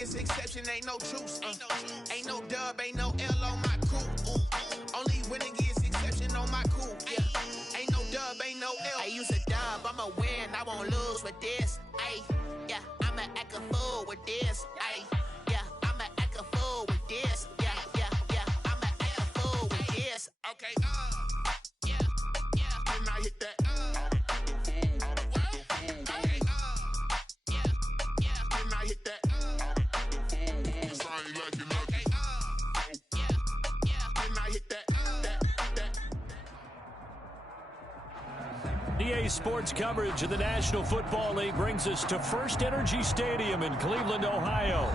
is exception, ain't no truce. Ain't no dub, ain't no L on my cool. Only winning is exception on my cool. Yeah. Ain't no dub, ain't no L. I use a dub, I'ma win, I won't lose with this. Ay, yeah, I'ma act a fool with this. Ay, yeah, I'ma act a fool with this. Yeah, I'ma act a fool with this. Okay, yeah, and I hit that. EA Sports coverage of the National Football League brings us to First Energy Stadium in Cleveland, Ohio.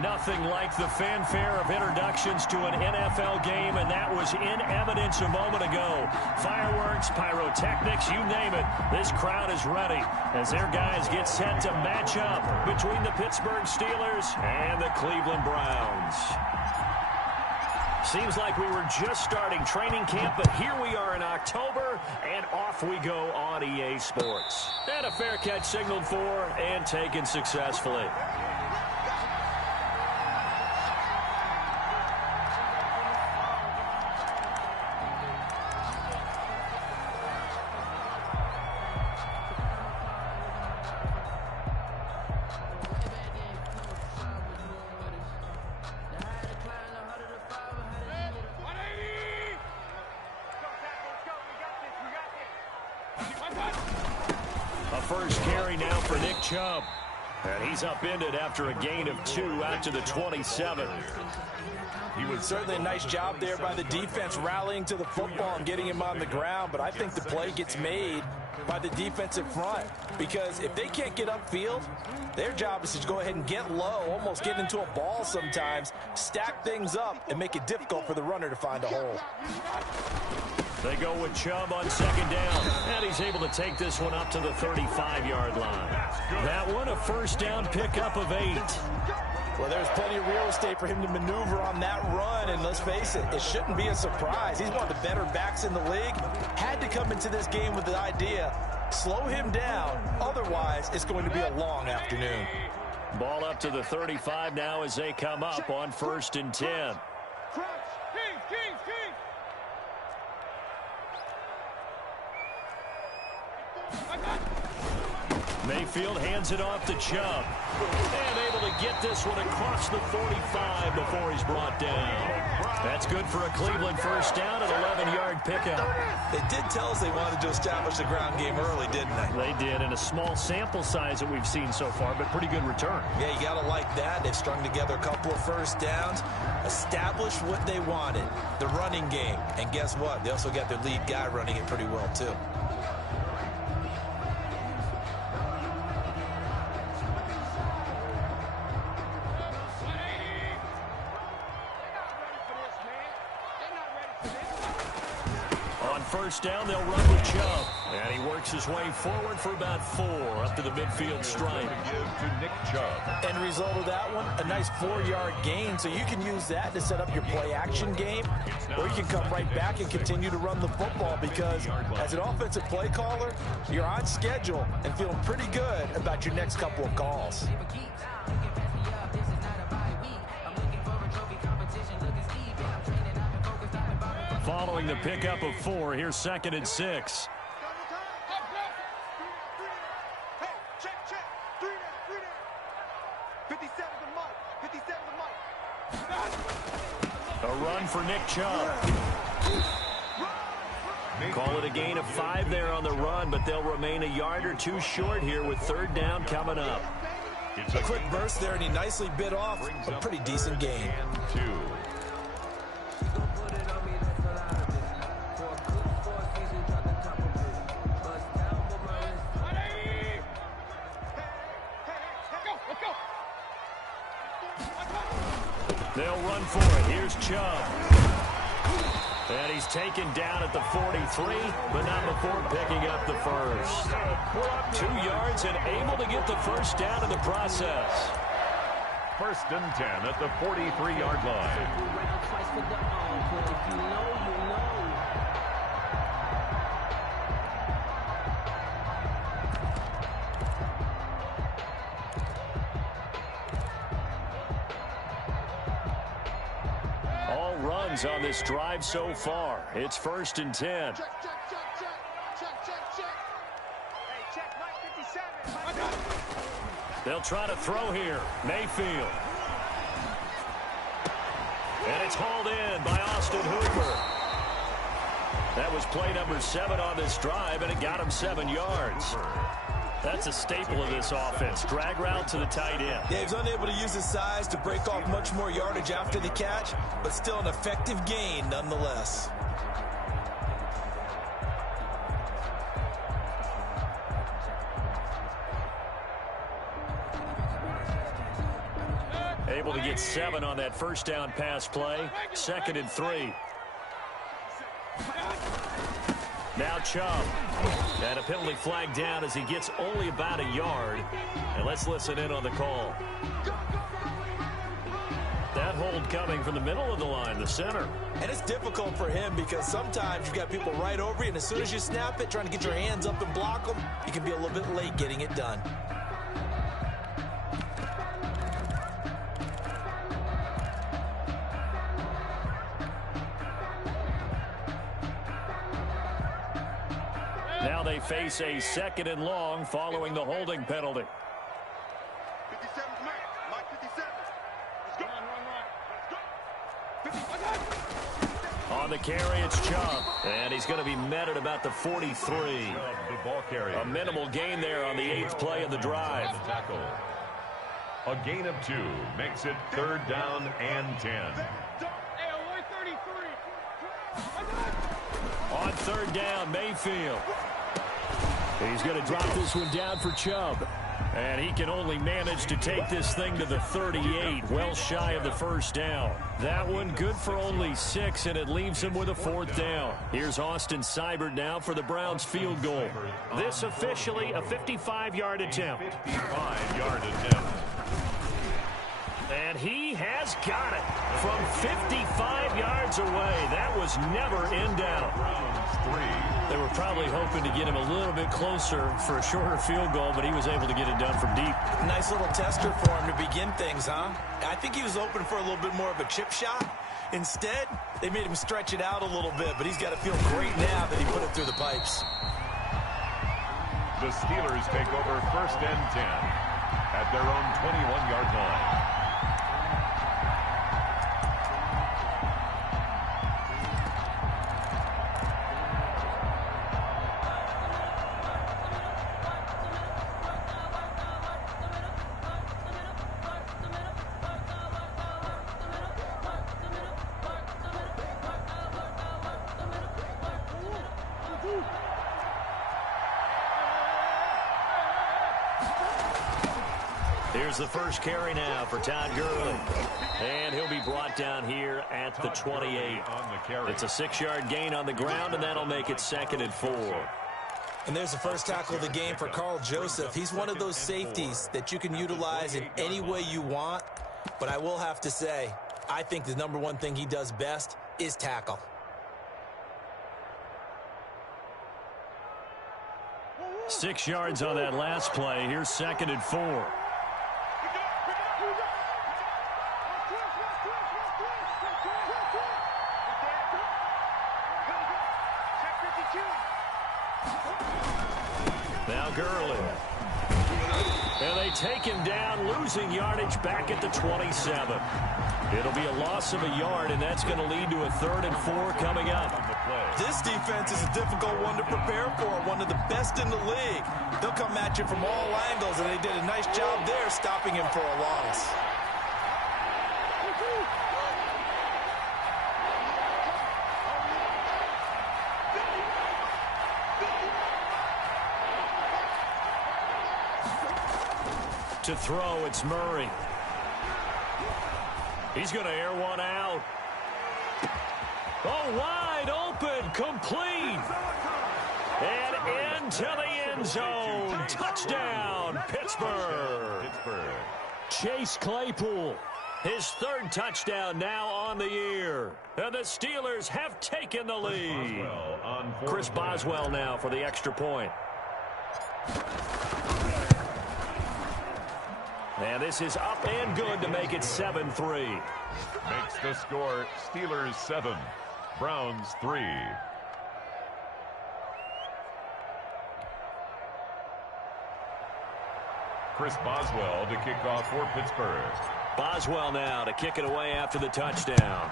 Nothing like the fanfare of introductions to an NFL game, and that was in evidence a moment ago. Fireworks, pyrotechnics, you name it. This crowd is ready as their guys get set to match up between the Pittsburgh Steelers and the Cleveland Browns. Seems like we were just starting training camp, but here we are in October, and off we go on EA Sports. And a fair catch signaled for and taken successfully. First carry now for Nick Chubb. And he's upended after a gain of 2 out to the 27. He was certainly a nice job there by the defense rallying to the football and getting him on the ground. But I think the play gets made by the defensive front, because if they can't get upfield, their job is to go ahead and get low, almost get into a ball sometimes, stack things up, and make it difficult for the runner to find a hole. They go with Chubb on second down, and he's able to take this one up to the 35-yard line. That one, a first down pickup of 8. Well, there's plenty of real estate for him to maneuver on that run, and let's face it, it shouldn't be a surprise. He's one of the better backs in the league. Had to come into this game with the idea, slow him down, otherwise it's going to be a long afternoon. Ball up to the 35 now as they come up on 1st and 10. Mayfield hands it off to Chubb. And able to get this one across the 45 before he's brought down. That's good for a Cleveland first down, an 11-yard pickup. They did tell us they wanted to establish the ground game early, didn't they? They did, in a small sample size that we've seen so far, but pretty good return. Yeah, you got to like that. They've strung together a couple of first downs, established what they wanted, the running game. And guess what? They also got their lead guy running it pretty well, too. First down, they'll run with Chubb. And he works his way forward for about 4 up to the midfield stripe. To Nick Chubb. End result of that one, a nice 4-yard gain. So you can use that to set up your play-action game, or you can come right back and continue to run the football, because as an offensive play caller, you're on schedule and feeling pretty good about your next couple of calls. Following the pickup of 4, here's 2nd and 6. A run for Nick Chubb. Call it a gain of 5 there on the run, but they'll remain a yard or 2 short here with 3rd down coming up. A quick burst there, and he nicely bit off a pretty decent gain. 2. They'll run for it. Here's Chubb. And he's taken down at the 43, but not before picking up the first. 2 yards and able to get the first down in the process. 1st and 10 at the 43-yard line. All runs on this drive so far. It's 1st and 10. They'll try to throw here. Mayfield. And it's hauled in by Austin Hooper. That was play number 7 on this drive, and it got him 7 yards. That's a staple of this offense. Drag route to the tight end. Yeah, he's unable to use his size to break off much more yardage after the catch, but still an effective gain nonetheless. Able to get 7 on that first down pass play. 2nd and 3. Now Chubb. And a penalty flag down as he gets only about a yard. And let's listen in on the call. That hold coming from the middle of the line, the center. And it's difficult for him because sometimes you've got people right over you, and as soon as you snap it, trying to get your hands up and block them, you can be a little bit late getting it done. Now they face a 2nd and long following the holding penalty. 57, Mike 57. Let's go. Let's go. On the carry, it's Chubb. And he's going to be met at about the 43. The ball carrier. A minimal gain there on the 8th play of the drive. Tackle. A gain of 2 makes it 3rd down and 10. On 3rd down, Mayfield. He's going to drop this one down for Chubb. And he can only manage to take this thing to the 38, well shy of the 1st down. That one good for only 6, and it leaves him with a 4th down. Here's Austin Seibert now for the Browns field goal. This officially a 55-yard attempt. 55-yard attempt. And he has got it from 55 yards away. That was never in doubt. They were probably hoping to get him a little bit closer for a shorter field goal, but he was able to get it done from deep. Nice little tester for him to begin things, huh? I think he was open for a little bit more of a chip shot. Instead, they made him stretch it out a little bit, but he's got to feel great now that he put it through the pipes. The Steelers take over 1st and 10 at their own 21-yard line. Here's the first carry now for Todd Gurley. And he'll be brought down here at the 28. It's a 6-yard gain on the ground, and that'll make it 2nd and 4. And there's the first tackle of the game for Carl Joseph. He's one of those safeties that you can utilize in any way you want. But I will have to say, I think the number one thing he does best is tackle. Six yards on that last play. Here's 2nd and 4. Now Gurley. And they take him down, losing yardage back at the 27. It'll be a loss of a yard, and that's going to lead to a 3rd and 4 coming up. This defense is a difficult one to prepare for, one of the best in the league. They'll come at you from all angles, and they did a nice job there stopping him for a loss. To throw, it's Murray. He's going to air one out. Oh, wide open, complete. And into the end zone. Touchdown, Pittsburgh. Chase Claypool, his 3rd touchdown now on the year. And the Steelers have taken the lead. Chris Boswell now for the extra point. And this is up and good to make it 7-3. Makes the score Steelers 7, Browns 3. Chris Boswell to kick off for Pittsburgh. Boswell now to kick it away after the touchdown.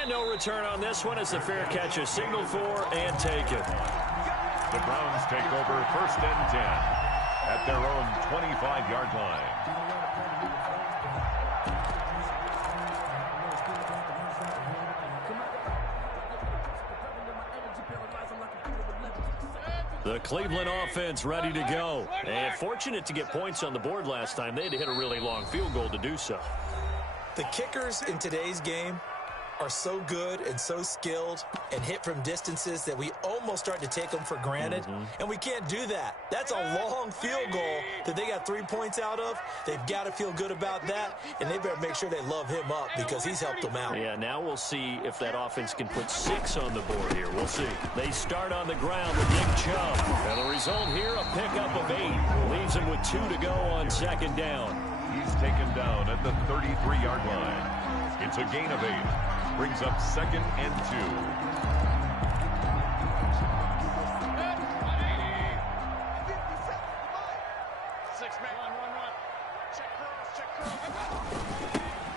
And no return on this one as the fair catch is signaled for and taken. The Browns take over 1st and 10 at their own 25-yard line. The Cleveland offense ready to go. And fortunate to get points on the board last time. They had to hit a really long field goal to do so. The kickers in today's game are so good and so skilled and hit from distances that we almost start to take them for granted. And we can't do that. That's a long field goal that they got 3 points out of. They've got to feel good about that, and they better make sure they love him up because he's helped them out. Yeah, now we'll see if that offense can put 6 on the board here. We'll see. They start on the ground with Nick Chubb. And the result here, a pickup of 8. Leaves him with 2 to go on 2nd down. He's taken down at the 33-yard line. It's a gain of 8. Brings up 2nd and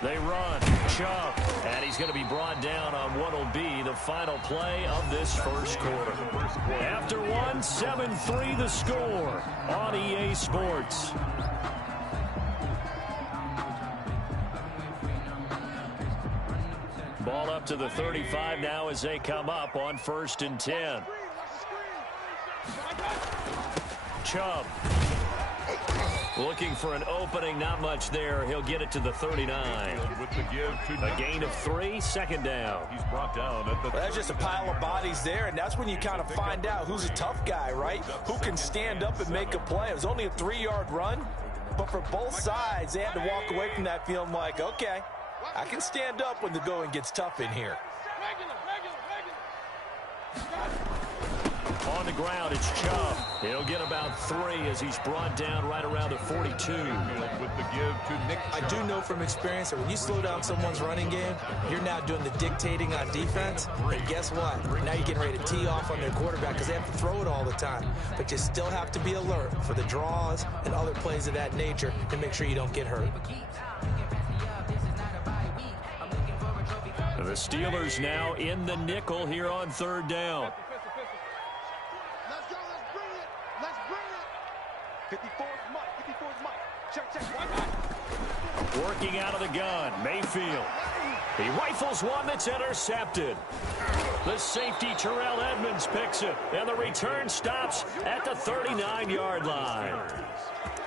2. They run. Chubb. And he's going to be brought down on what will be the final play of this first quarter. After one, 7-3 the score on EA Sports. Ball up to the 35 now as they come up on 1st and 10. Chubb looking for an opening, not much there. He'll get it to the 39. With the give to a gain of 3, 2nd down. He's brought down at the... That's just a pile of bodies there, and that's when you kind of find out who's a tough guy, right? Who can stand up and make a play. It was only a 3-yard run, but for both sides, they had to walk away from that feeling like, okay, I can stand up when the going gets tough in here. On the ground, it's Chubb. He'll get about 3 as he's brought down right around the 42. With the give to Nick Chubb. I do know from experience that when you slow down someone's running game, you're now doing the dictating on defense. And guess what? Now you're getting ready to tee off on their quarterback because they have to throw it all the time. But you still have to be alert for the draws and other plays of that nature to make sure you don't get hurt. The Steelers now in the nickel here on 3rd down. Let's go, let's bring it. Let's bring it. 54's Mike. 54's Mike. Check. Working out of the gun, Mayfield. He rifles one that's intercepted. The safety, Terrell Edmonds, picks it. And the return stops at the 39-yard line.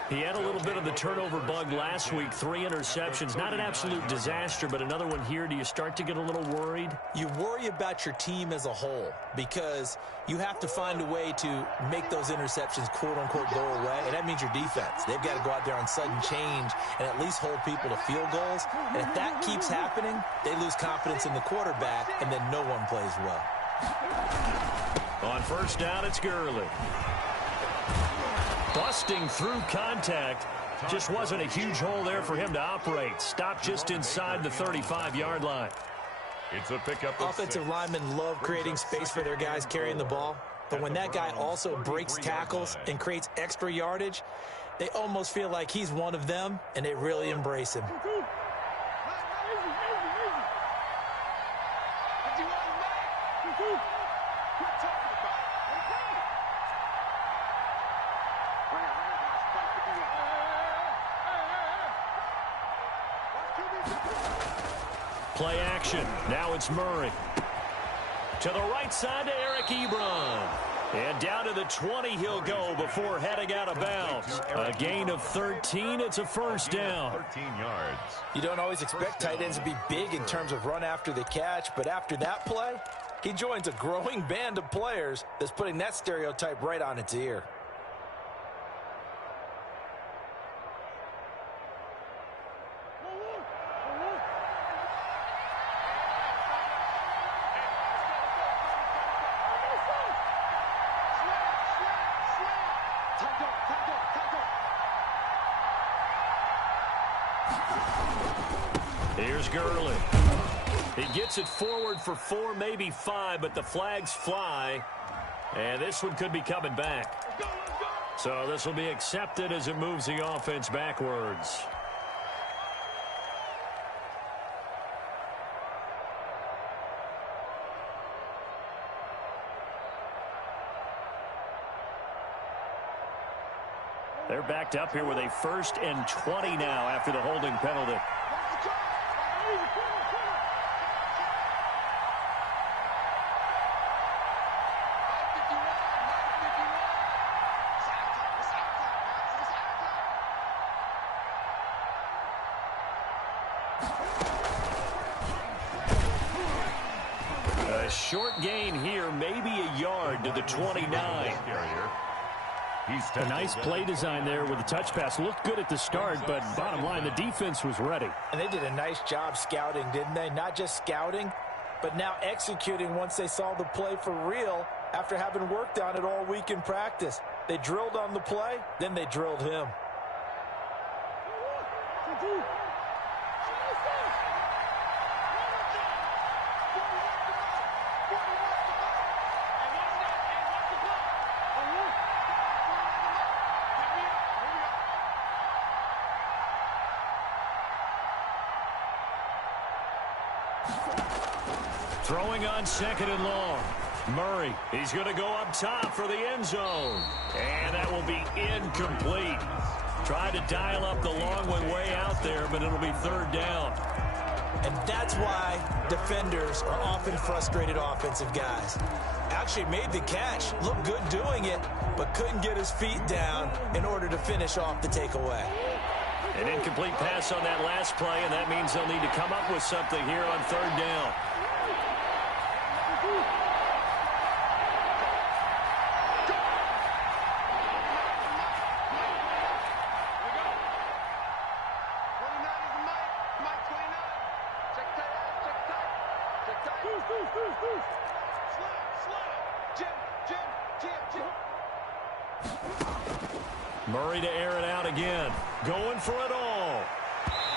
He had a little bit of the turnover bug last week, 3 interceptions. Not an absolute disaster, but another one here. Do you start to get a little worried? You worry about your team as a whole because you have to find a way to make those interceptions, quote-unquote, go away, and that means your defense. They've got to go out there on sudden change and at least hold people to field goals. And if that keeps happening, they lose confidence in the quarterback, and then no one plays well. On 1st down, it's Gurley. Busting through contact. Just wasn't a huge hole there for him to operate. Stopped just inside the 35-yard line. It's a pickup. Offensive linemen love creating space for their guys carrying the ball. But when that guy also breaks tackles and creates extra yardage, they almost feel like he's one of them, and they really embrace him. Play action. Now it's Murray. To the right side to Eric Ebron. And down to the 20 he'll go before heading out of bounds. A gain of 13. It's a 1st down. 13 yards. You don't always expect tight ends to be big in terms of run after the catch, but after that play, he joins a growing band of players that's putting that stereotype right on its ear. Time Here's Gurley. He gets it forward for 4, maybe 5, but the flags fly. And this one could be coming back. So this will be accepted as it moves the offense backwards. They're backed up here with a 1st and 20 now after the holding penalty. A short gain here, maybe a yard to the 29. A nice play design there with the touch pass. Looked good at the start, but bottom line, the defense was ready. And they did a nice job scouting, didn't they? Not just scouting, but now executing once they saw the play for real after having worked on it all week in practice. They drilled on the play, then they drilled him. Throwing on 2nd and long. Murray, he's going to go up top for the end zone. And that will be incomplete. Tried to dial up the long one way out there, but it'll be 3rd down. And that's why defenders are often frustrated offensive guys. Actually made the catch, looked good doing it, but couldn't get his feet down in order to finish off the takeaway. An incomplete pass on that last play, and that means they'll need to come up with something here on 3rd down. Murray to air it out again. Going for it all.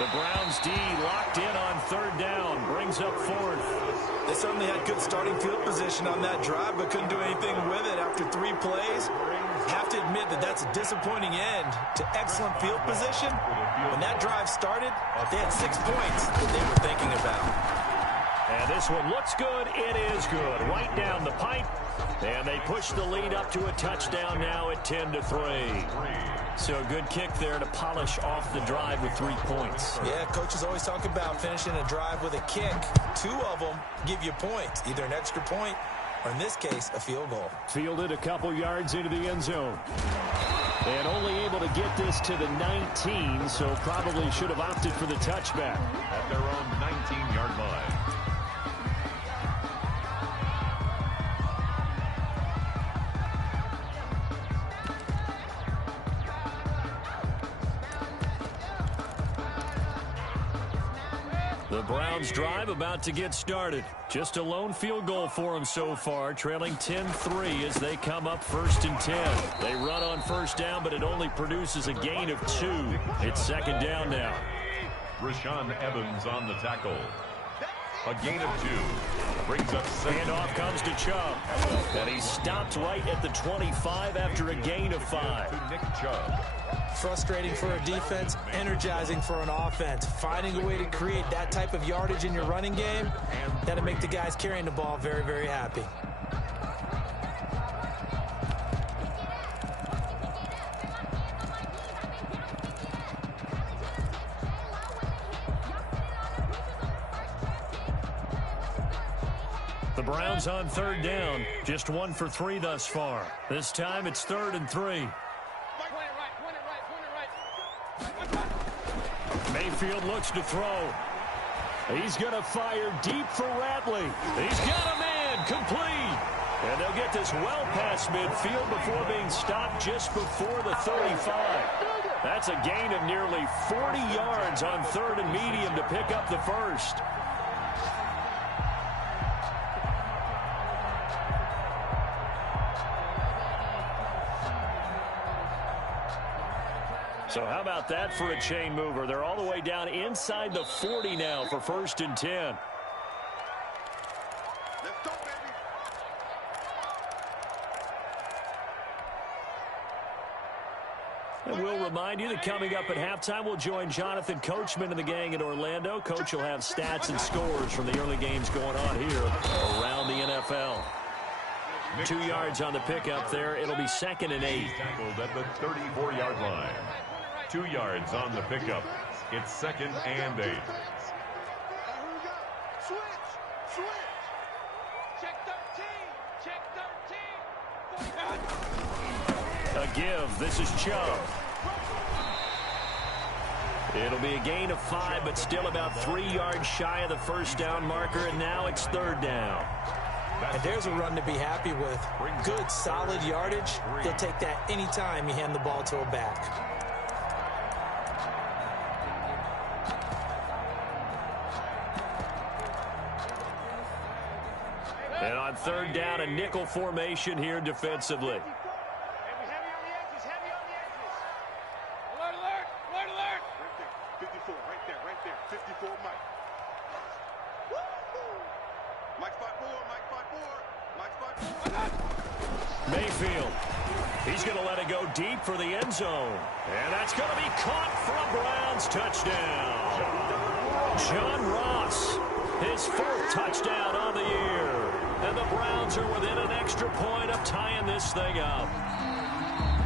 The Browns D locked in on 3rd down. Brings up 4th. They certainly had good starting field position on that drive, but couldn't do anything with it after 3 plays. Have to admit that that's a disappointing end to excellent field position. When that drive started, they had 6 points that they were thinking about. And this one looks good. It is good. Right down the pipe. And they push the lead up to a touchdown now at 10-3. So a good kick there to polish off the drive with 3 points. Yeah, coaches always talk about finishing a drive with a kick. 2 of them give you points, either an extra point or, in this case, a field goal. Fielded a couple yards into the end zone. And only able to get this to the 19, so probably should have opted for the touchback. At their own 19-yard line. The Browns drive about to get started. Just a lone field goal for them so far, trailing 10-3 as they come up 1st and 10. They run on 1st down, but it only produces a gain of 2. It's 2nd down now. Rashaan Evans on the tackle. A gain of 2. Brings up 2nd. Handoff comes to Chubb. And he stopped right at the 25 after a gain of 5. To Nick Chubb. Frustrating for a defense, energizing for an offense. Finding a way to create that type of yardage in your running game, that'll make the guys carrying the ball very, very happy. The Browns on 3rd down, just 1 for 3 thus far. This time it's 3rd and 3. Mayfield looks to throw. He's going to fire deep for Ratley. He's got a man, complete. And they'll get this well past midfield before being stopped just before the 35. That's a gain of nearly 40 yards on 3rd and medium to pick up the 1st. So how about that for a chain mover? They're all the way down inside the 40 now for 1st and 10. Let's go, baby. And we'll remind you that coming up at halftime, we'll join Jonathan Coachman and the gang in Orlando. Coach will have stats and scores from the early games going on here around the NFL. 2 yards on the pickup there. It'll be 2nd and 8. Tackled at the 34-yard line. 2 yards on the pickup. It's 2nd and 8. Switch. Check 13. A give. This is Chubb. It'll be a gain of 5, but still about 3 yards shy of the first down marker, and now it's 3rd down. And there's a run to be happy with. Good, solid yardage. He'll take that anytime you hand the ball to a back. And on 3rd down, a nickel formation here defensively. Alert. 54, right there. 54, Mike. Mike 5-4. Mayfield. He's going to let it go deep for the end zone. And that's going to be caught for a Browns touchdown. John Ross, his 4th touchdown on the year. And the Browns are within an extra point of tying this thing up.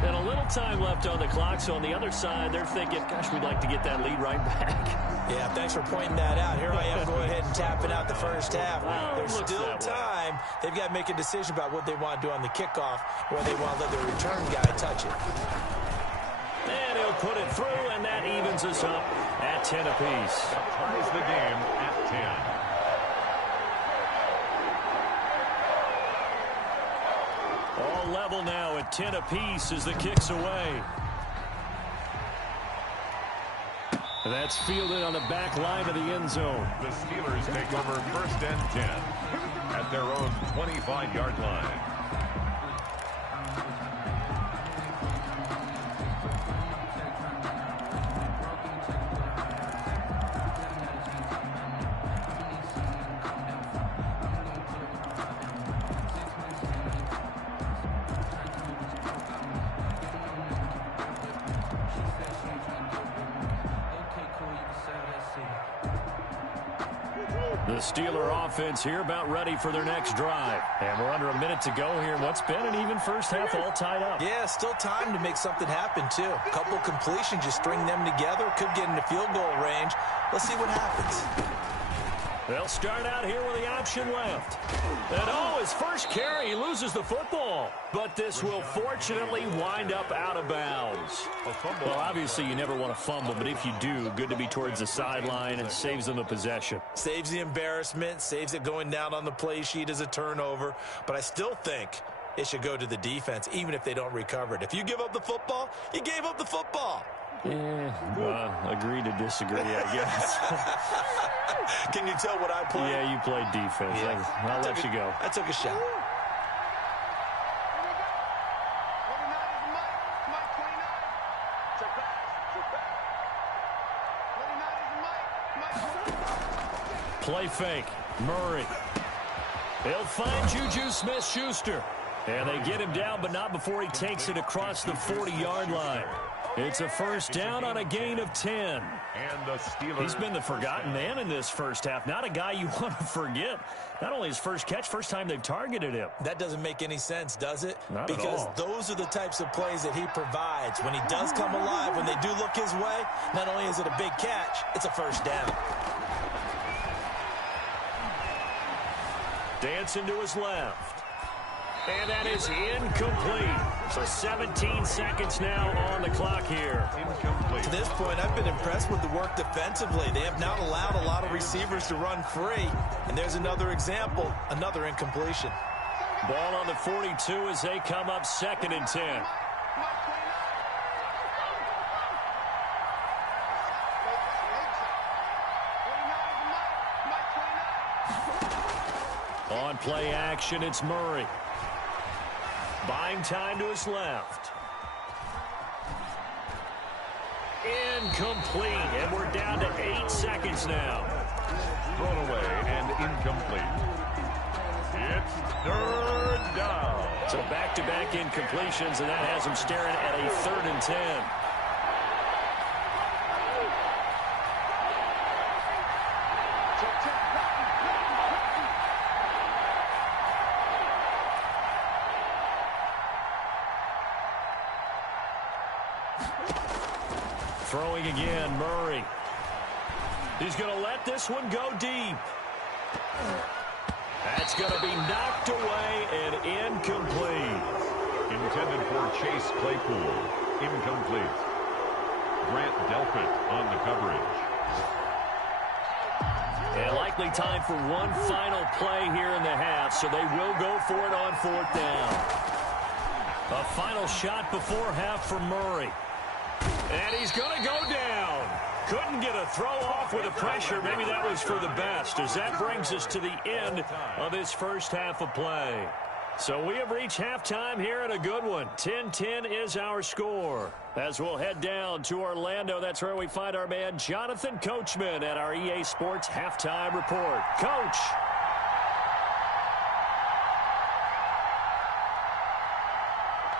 And a little time left on the clock, so on the other side, they're thinking, gosh, we'd like to get that lead right back. Yeah, thanks for pointing that out. Here I am going ahead and tapping out the first half. Well, there's still time. They've got to make a decision about what they want to do on the kickoff, or they want to let their return guy touch it. And he'll put it through, and that evens us up at 10 apiece. Ties the game at 10. All level now at 10 apiece as the kick's away. That's fielded on the back line of the end zone. The Steelers take over 1st and 10 at their own 25-yard line. The Steeler offense here about ready for their next drive. And we're under a minute to go here. What's been an even first half all tied up. Yeah, still time to make something happen, too. A couple completions, just string them together. Could get into field goal range. Let's see what happens. They'll start out here with the option left. And his first carry, he loses the football. But this will fortunately wind up out of bounds. Well, obviously you never want to fumble, but if you do, good to be towards the sideline and saves them a possession. Saves the embarrassment, saves it going down on the play sheet as a turnover. But I still think it should go to the defense, even if they don't recover it. If you give up the football, you gave up the football. Agree to disagree, I guess. Can you tell what I played? Yeah, you played defense. Yeah. I'll let you go. I took a shot. Play fake. Murray. He'll find Juju Smith-Schuster. And they get him down, but not before he takes it across the 40-yard line. It's a first down on a gain of 10. And the Steelers. He's been the forgotten man in this first half. Not a guy you want to forget. Not only his first catch, first time they've targeted him. That doesn't make any sense, does it? Not at all. Because those are the types of plays that he provides. When he does come alive, when they do look his way, not only is it a big catch, it's a first down. Dancing to his left. And that is incomplete. So 17 seconds now on the clock here. Incomplete. To this point, I've been impressed with the work defensively. They have not allowed a lot of receivers to run free. And there's another example, another incompletion. Ball on the 42 as they come up 2nd and 10. On play action, it's Murray. Buying time to his left. incomplete, and we're down to 8 seconds now. Thrown away and incomplete. It's third down. So back-to-back incompletions, and that has them staring at a 3rd and 10. Throwing again, Murray. He's going to let this one go deep. That's going to be knocked away and incomplete. Intended for Chase Claypool. Incomplete. Grant Delpit on the coverage. And likely time for one final play here in the half, so they will go for it on 4th down. A final shot before half for Murray. And he's going to go down. Couldn't get a throw off with the pressure. Maybe that was for the best, as that brings us to the end of this first half of play. So we have reached halftime here in a good one. 10-10 is our score. As we'll head down to Orlando, that's where we find our man Jonathan Coachman at our EA Sports Halftime Report. Coach.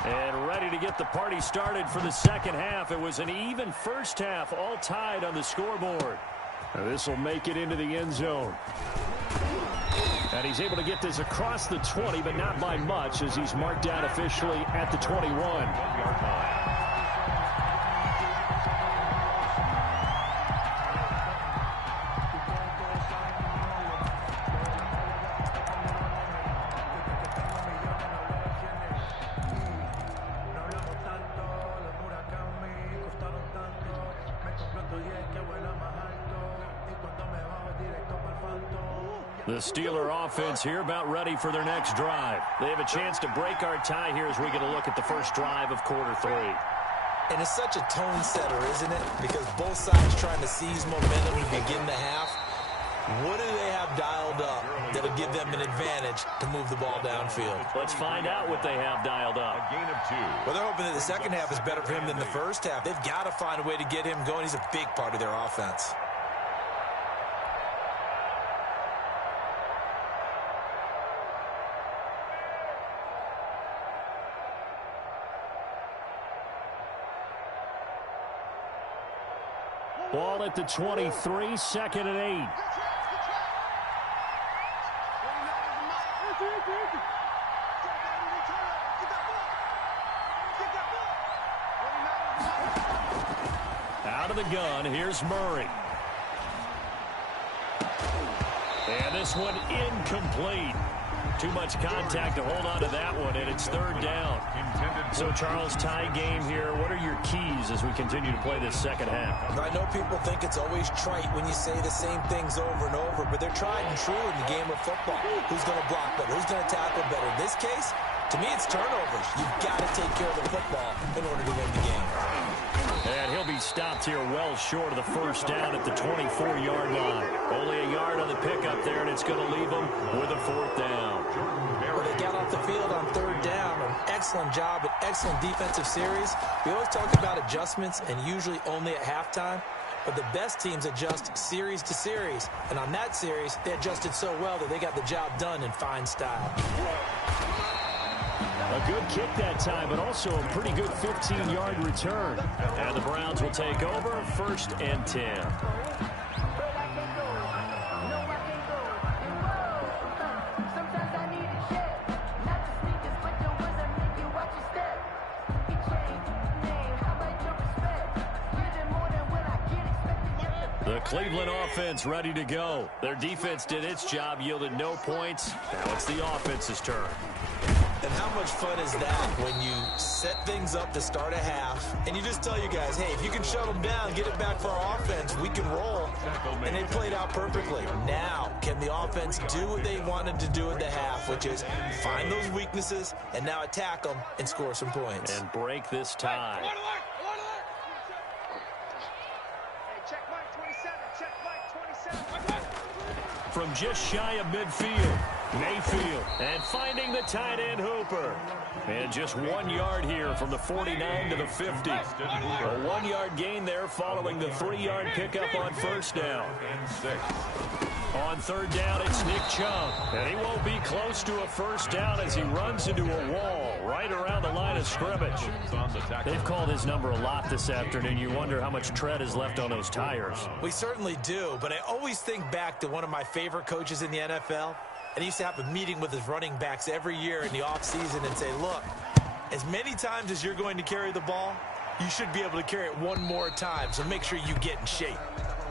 And ready to get the party started for the second half. It was an even first half, all tied on the scoreboard. This will make it into the end zone. And he's able to get this across the 20, but not by much, as he's marked down officially at the 21. The Steeler offense here about ready for their next drive. They have a chance to break our tie here as we get a look at the first drive of quarter 3. And it's such a tone setter, isn't it? Because both sides trying to seize momentum to begin the half. What do they have dialed up that'll give them an advantage to move the ball downfield? Let's find out what they have dialed up. A gain of 2. Well, they're hoping that the second half is better for him than the first half. They've got to find a way to get him going. He's a big part of their offense. Ball at the 23, 2nd and 8. Out of the gun, here's Murray. And this one incomplete. Too much contact to hold on to that one, and it's 3rd down. So, Charles, tie game here. What are your keys as we continue to play this second half? I know people think it's always trite when you say the same things over and over, but they're tried and true in the game of football. Who's going to block better? Who's going to tackle better? In this case, to me, it's turnovers. You've got to take care of the football in order to win the game. And he'll be stopped here well short of the first down at the 24-yard line. Only a yard on the pickup there, and it's going to leave them with a 4th down. Well, they got off the field on 3rd down. An excellent job, an excellent defensive series. We always talk about adjustments, and usually only at halftime. But the best teams adjust series to series. And on that series, they adjusted so well that they got the job done in fine style. A good kick that time, but also a pretty good 15-yard return. And the Browns will take over, 1st and 10. The Cleveland offense ready to go. Their defense did its job, yielded no points. Now it's the offense's turn. And how much fun is that when you set things up to start a half and you just tell you guys, hey, if you can shut them down, get it back for our offense, we can roll. And they played out perfectly. Now, can the offense do what they wanted to do at the half, which is find those weaknesses and now attack them and score some points? And break this tie. Hey, check Mike 27, check Mike 27. From just shy of midfield, Mayfield, and finding the tight end Hooper. And just 1 yard here from the 49 to the 50. A 1-yard gain there following the 3-yard pickup on first down. On third down, it's Nick Chubb. And he won't be close to a first down as he runs into a wall right around the line of scrimmage. They've called his number a lot this afternoon. You wonder how much tread is left on those tires. We certainly do, but I always think back to one of my favorite coaches in the NFL. And he used to have a meeting with his running backs every year in the offseason and say, look, as many times as you're going to carry the ball, you should be able to carry it one more time, so make sure you get in shape.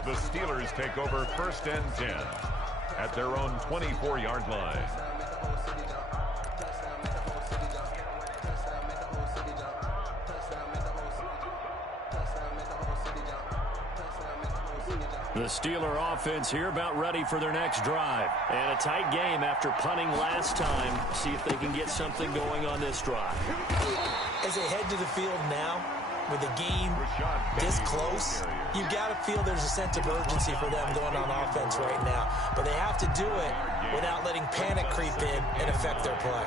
The Steelers take over first and 10 at their own 24-yard line. The Steeler offense here about ready for their next drive. And a tight game after punting last time. See if they can get something going on this drive. As they head to the field now, with the game this close, you've got to feel there's a sense of urgency for them going on offense right now. But they have to do it without letting panic creep in and affect their play.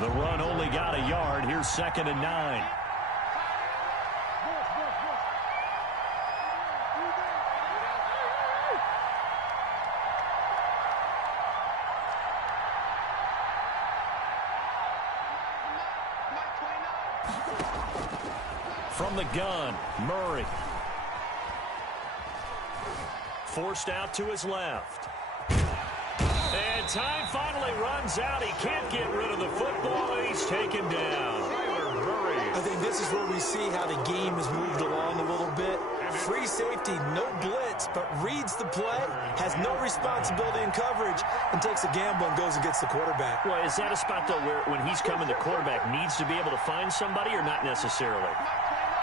The run only got a yard. Here's 2nd and 9. From the gun, Murray. Forced out to his left. And time finally runs out. He can't get rid of the football, and he's taken down. I think this is where we see how the game has moved along a little bit. Free safety, no blitz, but reads the play, has no responsibility in coverage, and takes a gamble and goes and gets the quarterback. Well, is that a spot, though, where when he's coming, the quarterback needs to be able to find somebody or not necessarily?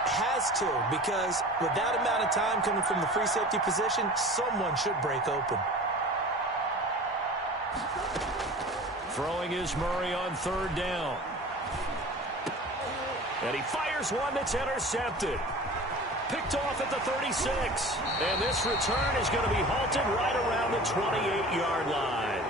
Has to, because with that amount of time coming from the free safety position, someone should break open. Throwing is Murray on third down. And he fires one that's intercepted. Picked off at the 36. And this return is going to be halted right around the 28-yard line.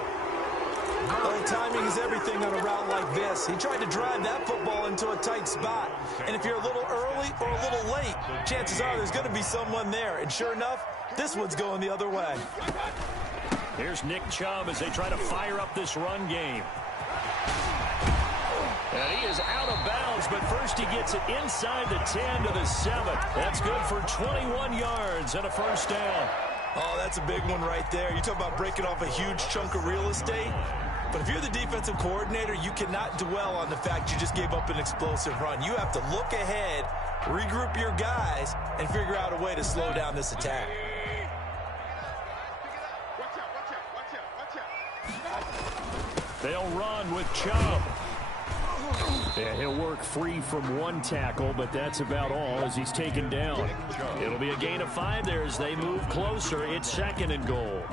Well, timing is everything on a route like this. He tried to drive that football into a tight spot. And if you're a little early or a little late, chances are there's going to be someone there. And sure enough, this one's going the other way. Here's Nick Chubb as they try to fire up this run game. And he is out of bounds, but first he gets it inside the 10 to the 7. That's good for 21 yards and a first down. Oh, that's a big one right there. You talk about breaking off a huge chunk of real estate. But if you're the defensive coordinator, you cannot dwell on the fact you just gave up an explosive run. You have to look ahead, regroup your guys, and figure out a way to slow down this attack. They'll run with Chubb. Yeah, he'll work free from one tackle, but that's about all as he's taken down. It'll be a gain of 5 there as they move closer. It's 2nd and goal.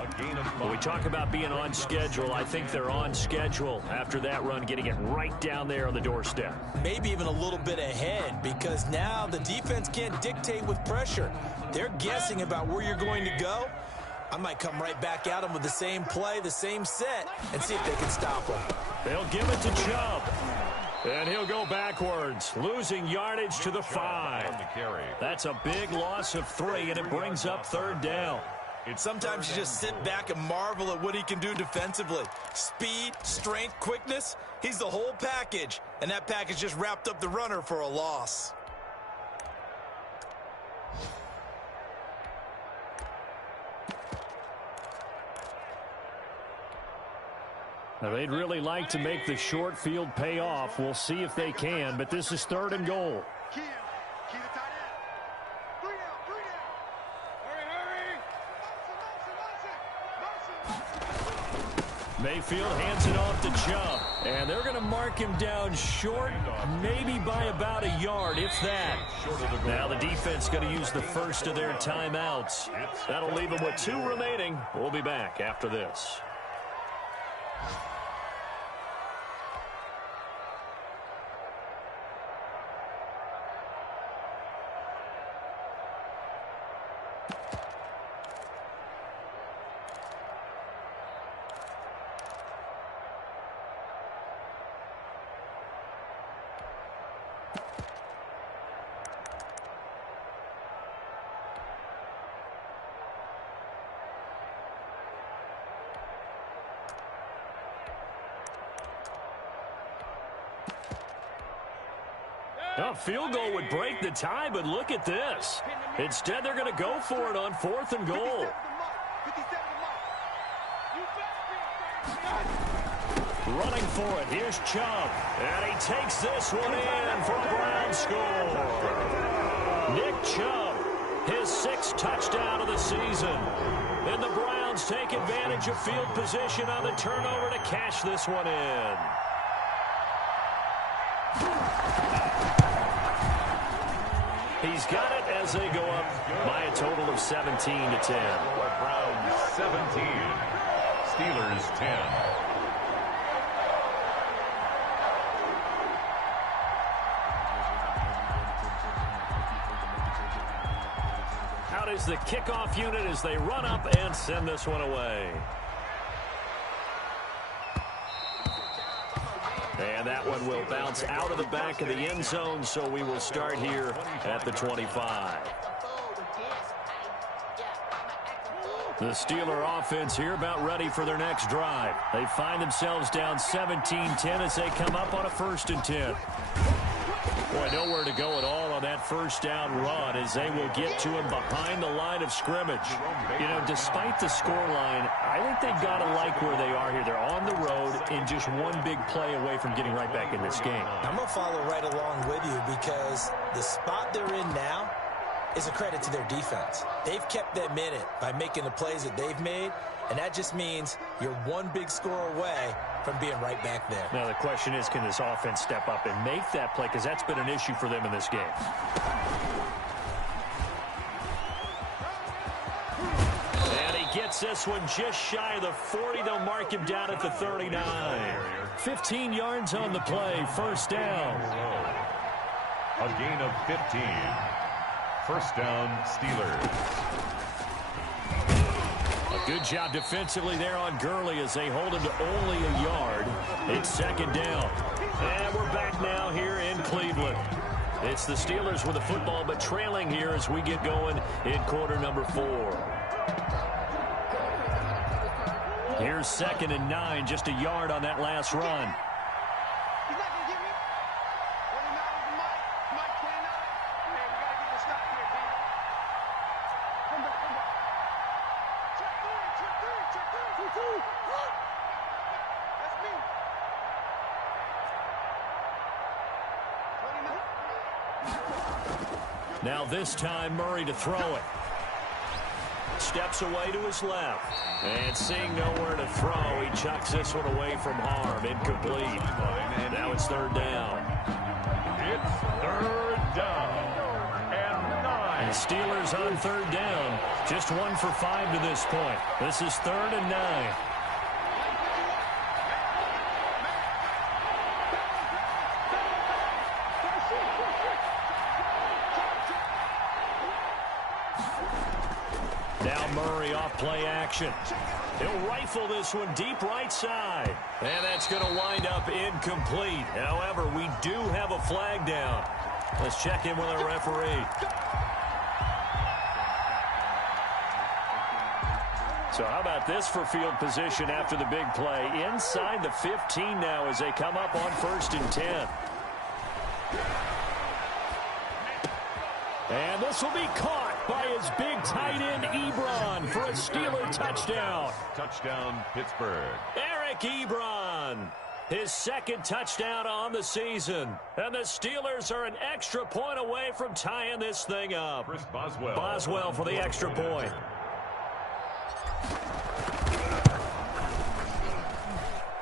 When we talk about being on schedule, I think they're on schedule after that run, getting it right down there on the doorstep. Maybe even a little bit ahead, because now the defense can't dictate with pressure. They're guessing about where you're going to go. I might come right back at them with the same play, the same set, and see if they can stop them. They'll give it to Chubb. And he'll go backwards, losing yardage to the 5. That's a big loss of 3, and it brings up third down. Sometimes you just sit back and marvel at what he can do defensively. Speed, strength, quickness, he's the whole package. And that package just wrapped up the runner for a loss. Now, they'd really like to make the short field pay off. We'll see if they can, but this is 3rd and goal. Key the tight end. 3 down. Hurry. Mayfield hands it off to Chubb. And they're going to mark him down short, maybe by about a yard, if that. Now the defense going to use the first of their timeouts. That'll leave them with 2 remaining. We'll be back after this. A field goal would break the tie, but look at this. Instead, they're going to go for it on 4th and goal. Running for it, here's Chubb. And he takes this one in for a Browns score. Nick Chubb, his 6th touchdown of the season. And the Browns take advantage of field position on the turnover to cash this one in. He's got it as they go up by a total of 17-10. Browns 17, Steelers 10. Out is the kickoff unit as they run up and send this one away. And that one will bounce out of the back of the end zone, so we will start here at the 25. The Steeler offense here about ready for their next drive. They find themselves down 17-10 as they come up on a 1st and 10. Boy, nowhere to go at all on that first down run as they will get to him behind the line of scrimmage. You know, despite the scoreline, I think they've got to like where they are here. They're on the road and just one big play away from getting right back in this game. I'm going to follow right along with you because the spot they're in now is a credit to their defense. They've kept them in it by making the plays that they've made, and that just means you're one big score away from being right back there. Now, the question is, can this offense step up and make that play? Because that's been an issue for them in this game. And he gets this one just shy of the 40. They'll mark him down at the 39. 15 yards on the play. 1st down. A gain of 15. 1st down, Steelers. Good job defensively there on Gurley as they hold him to only a yard. It's 2nd down. And we're back now here in Cleveland. It's the Steelers with the football, but trailing here as we get going in quarter number 4. Here's 2nd and 9, just a yard on that last run. Now this time Murray to throw it. Steps away to his left. And seeing nowhere to throw, he chucks this one away from harm. Incomplete. Now it's 3rd down. It's 3rd down and 9. The Steelers on 3rd down. Just 1 for 5 to this point. This is 3rd and 9. Now Murray off play action. He'll rifle this one deep right side. And that's going to wind up incomplete. However, we do have a flag down. Let's check in with our referee. So how about this for field position after the big play? Inside the 15 now as they come up on 1st and 10. And this will be caught by his big tight end, Ebron, for a Steeler touchdown. Touchdown, Pittsburgh. Eric Ebron, his 2nd touchdown on the season. And the Steelers are an extra point away from tying this thing up. Chris Boswell. Boswell for the extra point.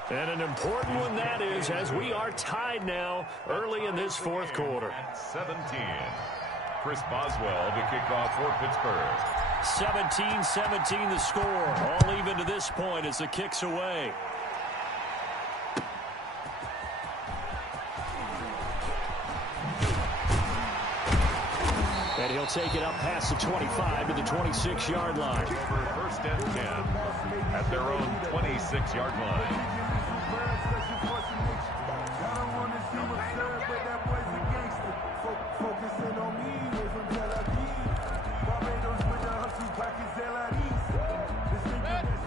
And an important one that is, as we are tied now early in this 4th quarter. At 17. Chris Boswell to kick off for Pittsburgh. 17-17 the score. All even to this point as the kick's away. And he'll take it up past the 25 to the 26-yard line. Over 1st and 10 at their own 26-yard line.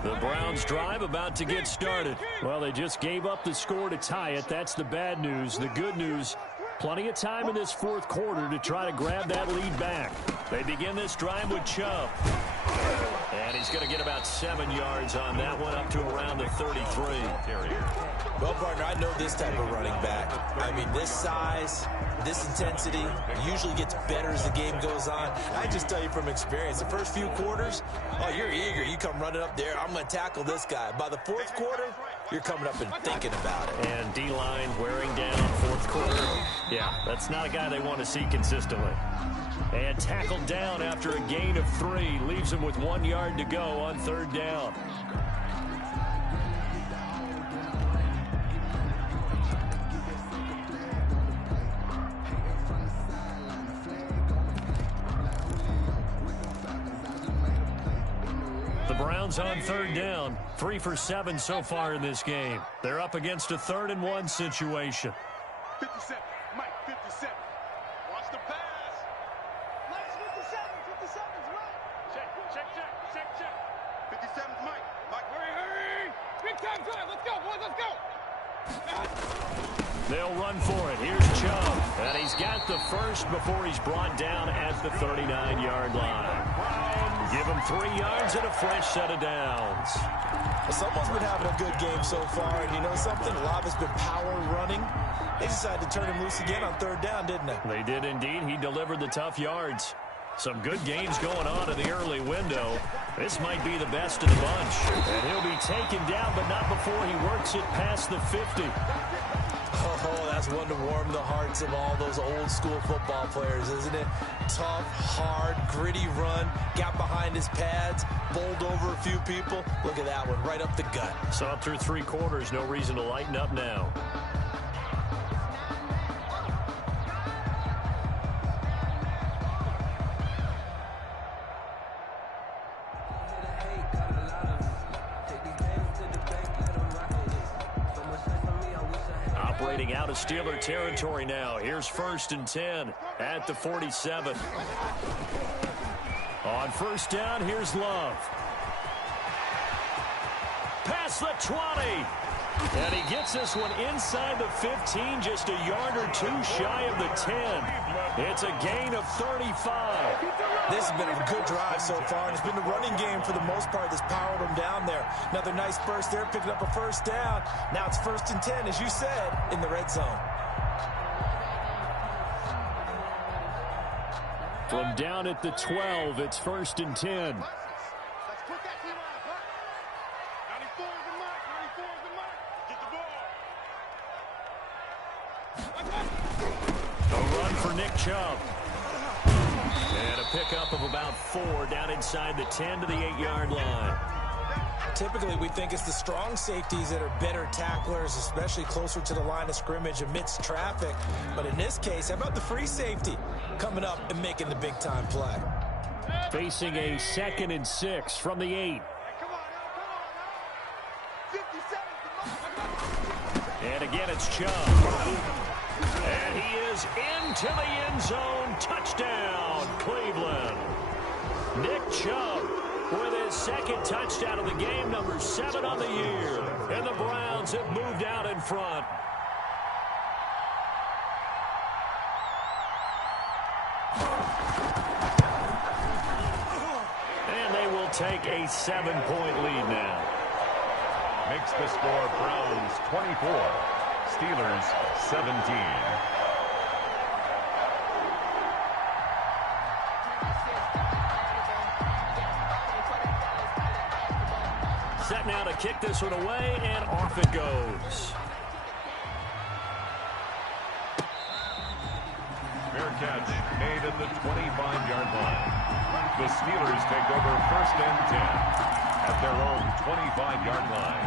The Browns drive about to get started. Well, they just gave up the score to tie it. That's the bad news. The good news, Plenty of time in this fourth quarter to try to grab that lead back. They begin this drive with Chubb. And he's going to get about 7 yards on that one, up to around the 33. Well, partner, I know this type of running back. I mean, this size, this intensity usually gets better as the game goes on. I just tell you from experience, the first few quarters, oh, you're eager. You come running up there, I'm going to tackle this guy. By the fourth quarter, you're coming up and thinking about it. And D-line wearing down fourth quarter. Yeah, that's not a guy they want to see consistently. And tackled down after a gain of 3. Leaves him with 1 yard to go on third down. The Browns on third down. 3 for 7 so far in this game. They're up against a 3rd and 1 situation. 57, Mike, 57. Watch the pass. Mike's 57, 57's Mike. Check. 57's Mike. Mike, hurry. Big time drive. Let's go, boys, let's go. They'll run for it. Here's Chubb. And he's got the first before he's brought down at the 39-yard line. Give him 3 yards and a fresh set of downs. Someone's been having a good game so far, and you know something? A lot of it's been power running. They decided to turn him loose again on third down, didn't they? They did indeed. He delivered the tough yards. Some good games going on in the early window. This might be the best of the bunch. And he'll be taken down, but not before he works it past the 50. Oh, that's one to warm the hearts of all those old school football players, isn't it? Tough, hard, gritty run, got behind his pads, bowled over a few people. Look at that one, right up the gut. Saw through 3 quarters, no reason to lighten up now. Operating out of Steeler territory now. Here's 1st and 10 at the 47. On first down, here's Love. Past the 20. And he gets this one inside the 15, just a yard or 2 shy of the 10. It's a gain of 35. This has been a good drive so far, and it's been the running game for the most part that's powered them down there. Another nice burst there, picking up a first down. Now it's 1st and 10, as you said, in the red zone. From down at the 12, it's 1st and 10. Let's put that team on the clock. 94 is the mark. 94 is the mark. Get the ball. A run for Nick Chubb. And a pickup of about 4 down inside the 10 to the 8-yard line. Typically, we think it's the strong safeties that are better tacklers, especially closer to the line of scrimmage amidst traffic. But in this case, how about the free safety coming up and making the big-time play? Facing a 2nd and 6 from the 8. Come on now. 57 And again, it's Chubb. And he is into the end zone. Touchdown, Cleveland. Nick Chubb with his 2nd touchdown of the game, number 7 on the year. And the Browns have moved out in front. And they will take a 7-point lead now. Makes the score Browns 24, Steelers 17. Set now to kick this one away, and off it goes. Fair catch made at the 25-yard line. The Steelers take over 1st and 10 at their own 25-yard line.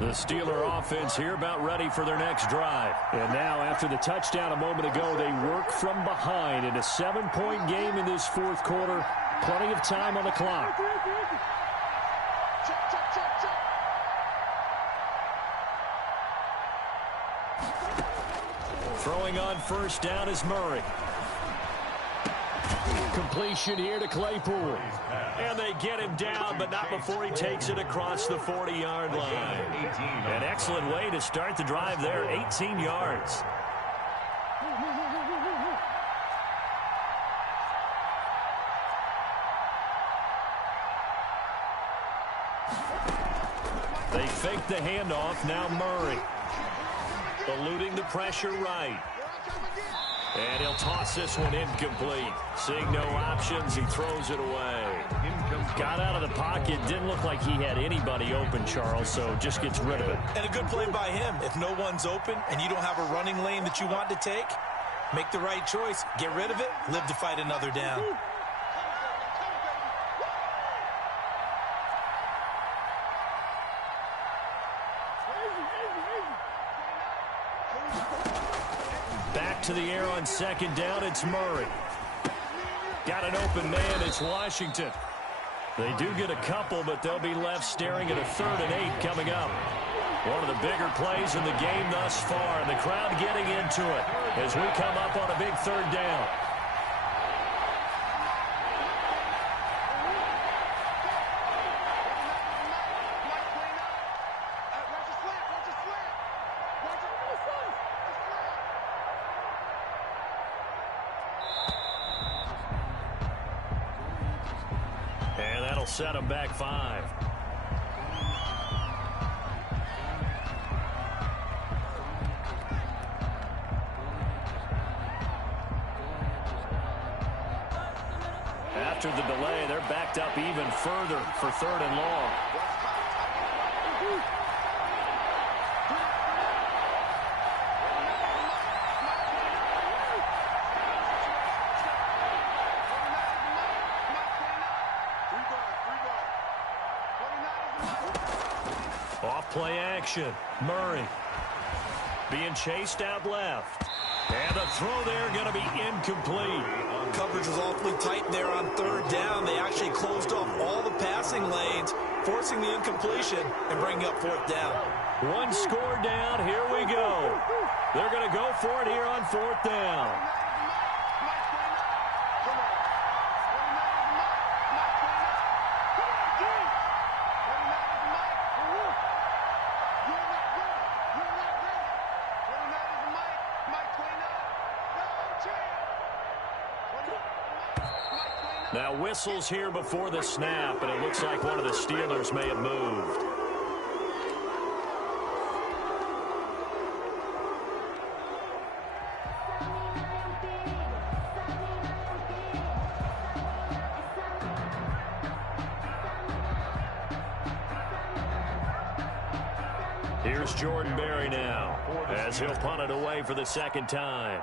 The Steeler offense here about ready for their next drive. And now, after the touchdown a moment ago, they work from behind in a 7-point game in this 4th quarter. Plenty of time on the clock. Throwing on first down is Murray. Completion here to Claypool. And they get him down, but not before he takes it across the 40-yard line. An excellent way to start the drive there, 18 yards. They fake the handoff. Now Murray. Eluding the pressure right. And he'll toss this one incomplete. Seeing no options, he throws it away. Got out of the pocket. Didn't look like he had anybody open, Charles, so just gets rid of it. And a good play by him. If no one's open and you don't have a running lane that you want to take, make the right choice. Get rid of it. Live to fight another down. Back to the air on second down, it's Murray. Got an open man, it's Washington. They do get a couple, but they'll be left staring at a 3rd and 8 coming up. One of the bigger plays in the game thus far, and the crowd getting into it as we come up on a big 3rd down. Set him back 5. After the delay, they're backed up even further for 3rd and long. Play action. Murray being chased out left. And the throw there going to be incomplete. Coverage was awfully tight there on 3rd down. They actually closed off all the passing lanes, forcing the incompletion and bringing up 4th down. One score down. Here we go. They're going to go for it here on 4th down. Now whistles here before the snap, and it looks like one of the Steelers may have moved. Here's Jordan Berry now, as he'll punt it away for the 2nd time.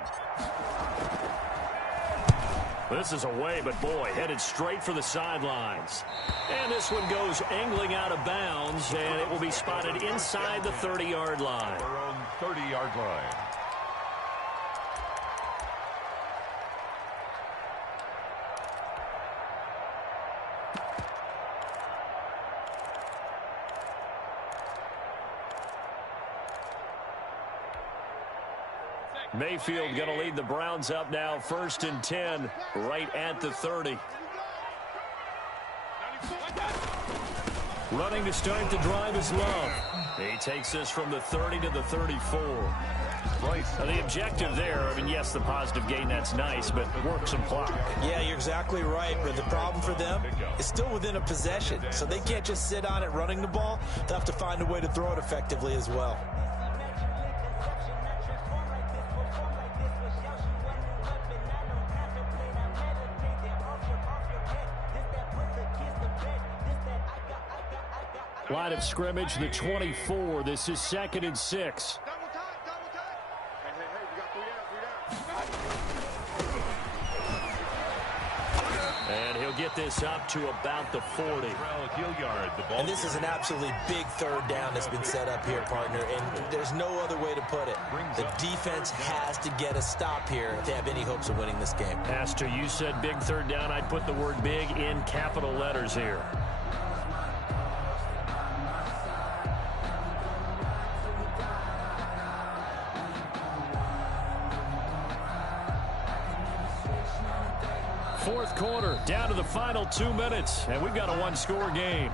This is away, but boy, headed straight for the sidelines. And this one goes angling out of bounds, and it will be spotted inside the 30-yard line. Our own 30-yard line. Mayfield going to lead the Browns up now, 1st and 10, right at the 30. Running to start the drive is Love. He takes this from the 30 to the 34. Now, the objective there, I mean, yes, the positive gain, that's nice, but work some clock. Yeah, you're exactly right, but the problem for them is still within a possession, so they can't just sit on it running the ball. They'll have to find a way to throw it effectively as well. Line of scrimmage, the 24. This is 2nd and 6. And he'll get this up to about the 40. And this is an absolutely big 3rd down that's been set up here, partner, and there's no other way to put it. The defense has to get a stop here if they have any hopes of winning this game. Pastor, you said big 3rd down. I'd put the word big in capital letters here. fourth quarter, down to the final 2 minutes, and we've got a one-score game.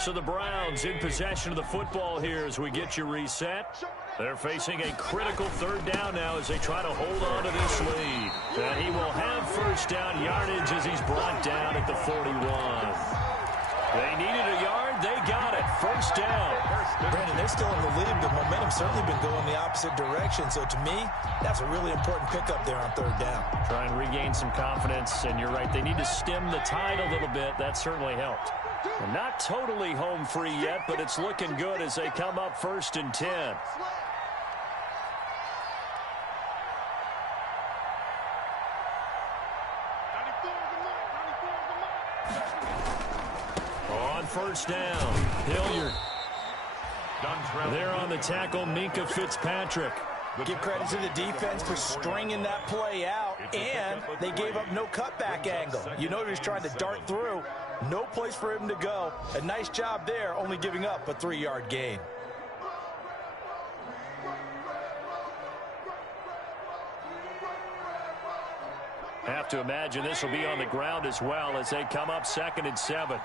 So the Browns in possession of the football here as we get you reset. They're facing a critical third down now as they try to hold on to this lead. And he will have first down yardage as he's brought down at the 41. They needed a yard. They got it. First down. Brandon, they're still in the lead. The momentum's certainly been going the opposite direction. So to me, that's a really important pickup there on third down. Try and regain some confidence. And you're right, they need to stem the tide a little bit. That certainly helped. And not totally home free yet, but it's looking good as they come up 1st and 10. On first down, Hilliard. There on the tackle, Minka Fitzpatrick. Give credit to the defense for stringing that play out, and they gave up no cutback angle. You know he was trying to dart through. No place for him to go. A nice job there, only giving up a 3-yard gain. Have to imagine this will be on the ground as well as they come up 2nd and 7.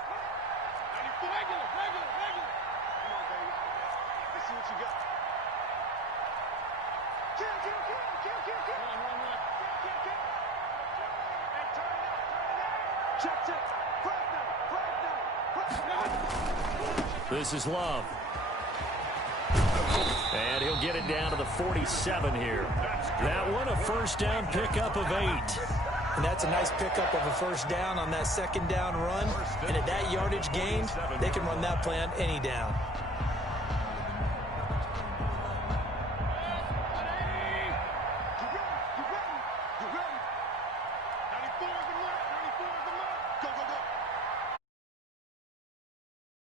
This is Love. And he'll get it down to the 47 here. That one a first down pickup of 8. And that's a nice pickup of a first down on that second down run. And at that yardage gained, they can run that play on any down.